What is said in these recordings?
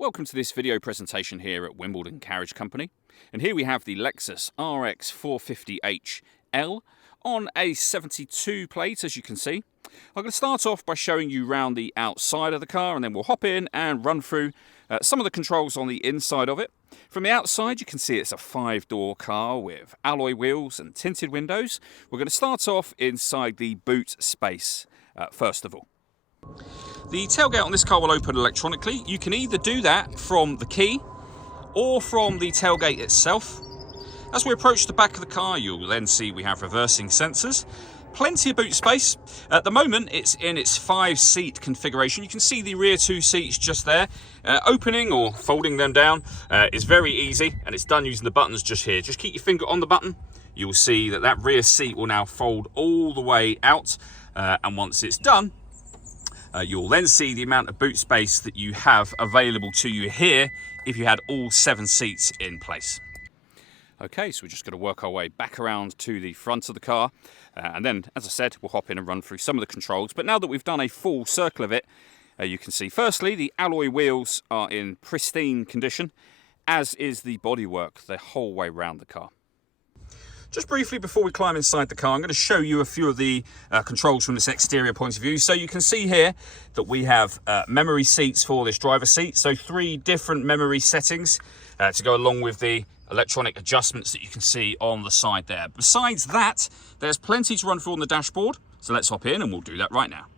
Welcome to this video presentation here at Wimbledon Carriage Company, and here we have the Lexus RX450hL on a 72 plate, as you can see. I'm going to start off by showing you around the outside of the car, and then we'll hop in and run through some of the controls on the inside of it. From the outside you can see it's a 5-door car with alloy wheels and tinted windows. We're going to start off inside the boot space first of all. The tailgate on this car will open electronically. You can either do that from the key or from the tailgate itself. As we approach the back of the car, you'll then see we have reversing sensors. Plenty of boot space. At the moment, it's in its 5-seat configuration. You can see the rear 2 seats just there. Opening or folding them down is very easy, and it's done using the buttons just here. Just keep your finger on the button. You'll see that that rear seat will now fold all the way out, and once it's done, you'll then see the amount of boot space that you have available to you here if you had all 7 seats in place. Okay, so we're just going to work our way back around to the front of the car, and then, as I said, we'll hop in and run through some of the controls. But now that we've done a full circle of it, you can see firstly the alloy wheels are in pristine condition, as is the bodywork the whole way around the car. Just briefly before we climb inside the car, I'm going to show you a few of the controls from this exterior point of view. So you can see here that we have memory seats for this driver's seat. So 3 different memory settings to go along with the electronic adjustments that you can see on the side there. Besides that, there's plenty to run through on the dashboard. So let's hop in and we'll do that right now.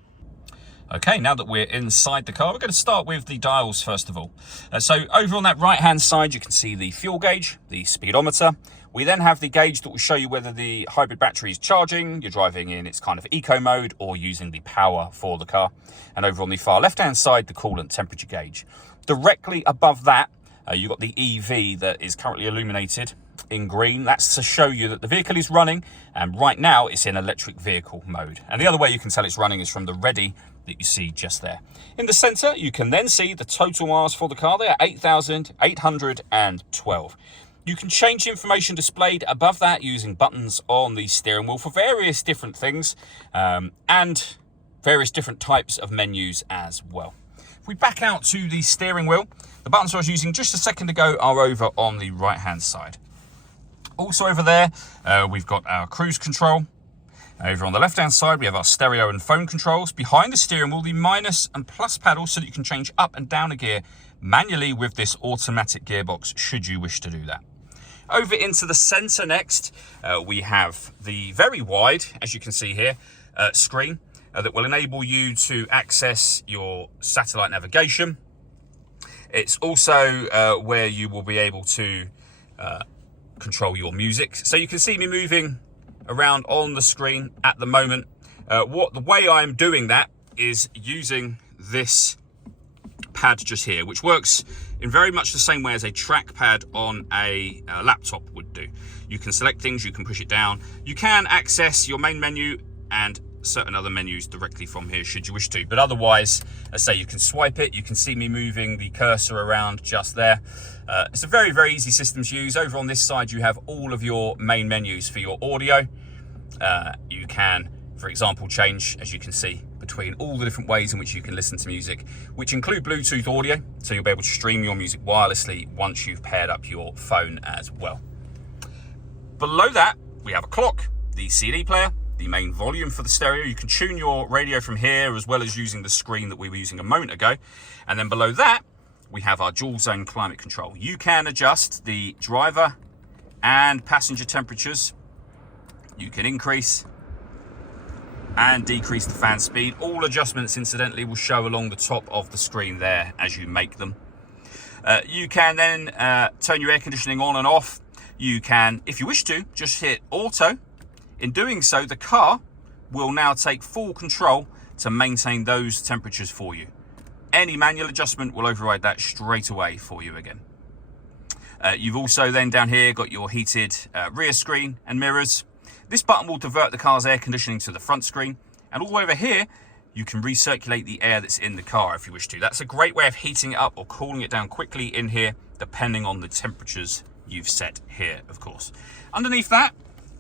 Okay, now that we're inside the car, we're going to start with the dials first of all. So over on that right-hand side, you can see the fuel gauge, the speedometer. We then have the gauge that will show you whether the hybrid battery is charging, you're driving in its kind of eco mode, or using the power for the car. And over on the far left-hand side, the coolant temperature gauge. Directly above that, you've got the EV that is currently illuminated in green. That's to show you that the vehicle is running, and right now it's in electric vehicle mode. And the other way you can tell it's running is from the ready that you see just there. In the center, you can then see the total miles for the car there, 8,812. You can change the information displayed above that using buttons on the steering wheel for various different things and various different types of menus as well. If we back out to the steering wheel, the buttons I was using just a second ago are over on the right hand side. Also over there, we've got our cruise control. Over on the left hand side, we have our stereo and phone controls. Behind the steering wheel, the minus and plus paddle so that you can change up and down a gear manually with this automatic gearbox should you wish to do that. Over into the center next, we have the very wide, as you can see here, screen that will enable you to access your satellite navigation. It's also where you will be able to control your music. So you can see me moving around on the screen at the moment. The way I'm doing that is using this pad just here, which works in very much the same way as a trackpad on a laptop would do. You can select things, you can push it down, you can access your main menu and certain other menus directly from here should you wish to, but otherwise, as I say, you can swipe it. You can see me moving the cursor around just there. It's a very, very easy system to use. Over on this side, you have all of your main menus for your audio. You can, for example, change, as you can see, between all the different ways in which you can listen to music, which include Bluetooth audio, so you'll be able to stream your music wirelessly once you've paired up your phone as well. Below that, we have a clock, the CD player, the main volume for the stereo. You can tune your radio from here as well as using the screen that we were using a moment ago. And then below that, we have our dual zone climate control. You can adjust the driver and passenger temperatures. You can increase and decrease the fan speed. All adjustments, incidentally, will show along the top of the screen there as you make them. You can then turn your air conditioning on and off. You can, if you wish to, just hit auto. In doing so, the car will now take full control to maintain those temperatures for you. Any manual adjustment will override that straight away for you again. You've also then down here got your heated rear screen and mirrors. This button will divert the car's air conditioning to the front screen, and all the way over here, you can recirculate the air that's in the car if you wish to. That's a great way of heating it up or cooling it down quickly in here, depending on the temperatures you've set here, of course. Underneath that,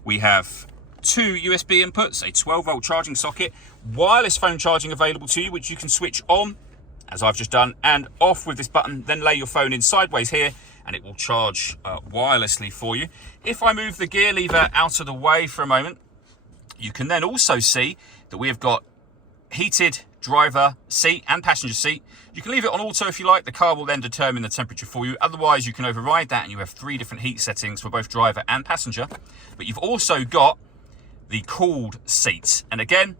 we have 2 USB inputs, a 12-volt charging socket, wireless phone charging available to you, which you can switch on as I've just done, and off with this button. Then lay your phone in sideways here, and it will charge wirelessly for you. If I move the gear lever out of the way for a moment, you can then also see that we have got heated driver seat and passenger seat. You can leave it on auto if you like. The car will then determine the temperature for you. Otherwise, you can override that and you have 3 different heat settings for both driver and passenger. But you've also got the cooled seats. And again,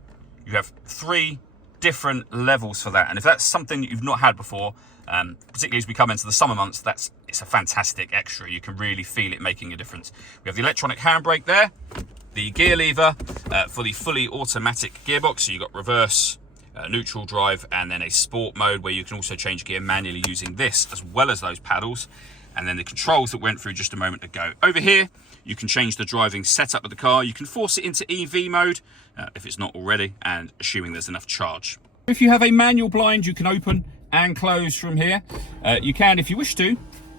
you have 3 different levels for that. And if that's something that you've not had before, particularly as we come into the summer months, it's a fantastic extra. You can really feel it making a difference. We have the electronic handbrake there, the gear lever for the fully automatic gearbox. So you've got reverse, neutral drive, and then a sport mode where you can also change gear manually using this as well as those paddles. And then the controls that went through just a moment ago. Over here, you can change the driving setup of the car. You can force it into EV mode if it's not already, and assuming there's enough charge. If you have a manual blind, you can open and close from here. You can, if you wish to,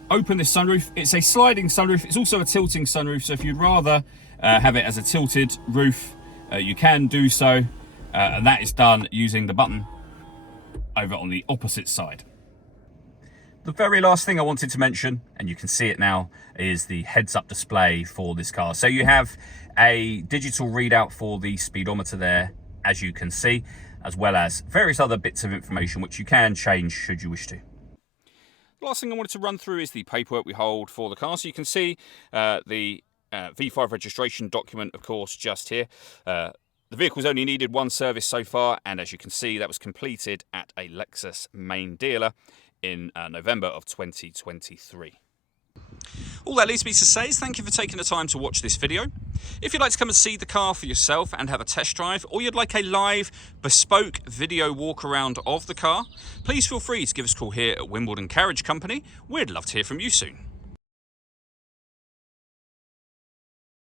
open this sunroof. It's a sliding sunroof. It's also a tilting sunroof. So if you'd rather have it as a tilted roof, you can do so. And that is done using the button over on the opposite side. The very last thing I wanted to mention, and you can see it now, is the heads-up display for this car. So you have a digital readout for the speedometer there, as you can see, as well as various other bits of information which you can change should you wish to. The last thing I wanted to run through is the paperwork we hold for the car. So you can see the V5 registration document, of course, just here. The vehicle's only needed 1 service so far, and as you can see, that was completed at a Lexus main dealer in November of 2023. All that leaves me to say is thank you for taking the time to watch this video. If you'd like to come and see the car for yourself and have a test drive, or you'd like a live, bespoke video walk around of the car, please feel free to give us a call here at Wimbledon Carriage Company. We'd love to hear from you soon.